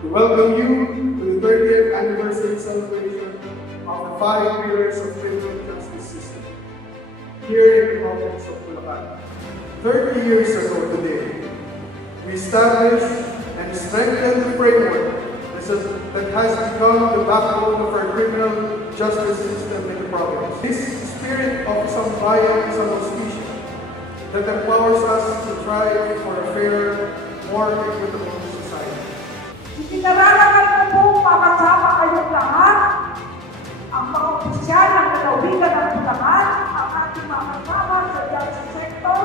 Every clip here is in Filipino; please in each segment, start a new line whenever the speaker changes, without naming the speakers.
to welcome you to the 30th anniversary celebration of the five pillars of criminal justice system here in the province of Bulacan. 30 years ago today, we established and strengthened the framework that has, become the backbone of our criminal justice system in the province. This spirit of sambayan and samostisya that empowers us to strive for a fair, more equitable.
Ipinararaman ko pong makasama kayong lahat, ang mga opisyal ng lalawigan ng Bulacan, ang ating mga kasama sa justice sector,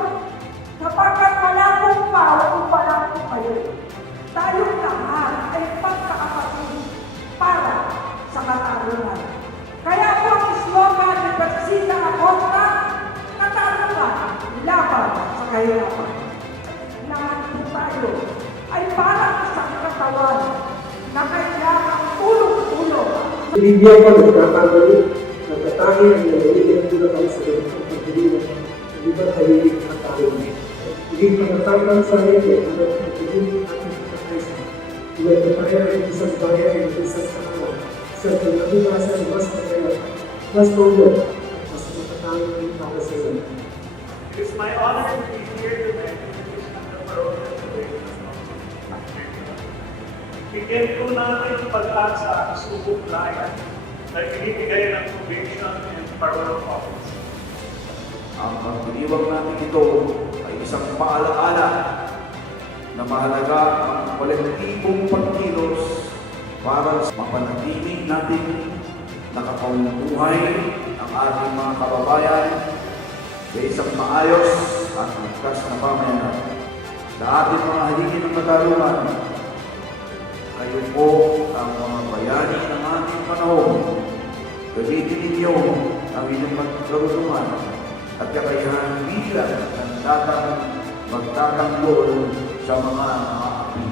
sapagkat wala pong pao kung wala po kayo. Tayong lahat ay pagkakapatid para sa katarungan. Kaya po ang slogan ni Presidente Acosta, katarungan, laban sa kahirapan lahat
Hindi ako nagkakagali, nagtatangin ang nalawin ng Bulacan sa ganitong pagdiliwan ng iba't halilig at tao. Hindi pagkatangkan sa sarili ang nagpagdiliwan ating pagkakaisa. Ilan na tayo ay isang bayan ay isang katawan sa pagkabukasan mas magaya, mas maulo, at mas matatangin para sa iyo.
It is my honor to be here today. Bigyan ko natin ang pagtasa ang subok layan na binibigay ng conviction and parole of office.
Ang pagdiriwang natin ito ay isang paalaala na mahalaga ang kolektibong pagkilos para sa mapanatili natin nakapamumuhay ang ating mga kababayan sa isang maayos at ligtas na pamayanan. Sa ating mga haligi ng katarungan, kayo po ang mga bayani ng ating panahon. Gamitin ninyo ang inyong magkarunungan at kakayahan bilang ng datang magtatanggol sa mga nakaapi.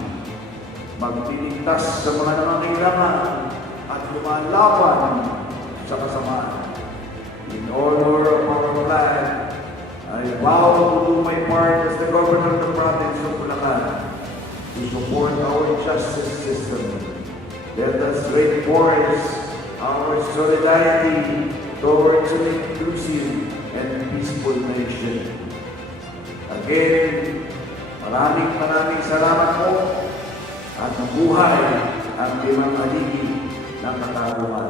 Magpiligtas sa mga nangangailangan at lumalaban sa kasamaan. In honor of our flag, I vow to do my part as the governor of the support our justice system. Let us reinforce our solidarity towards an inclusive and peaceful nation. Again, maraming maraming salamat po at mabuhay ang limang haligi ng katarungan.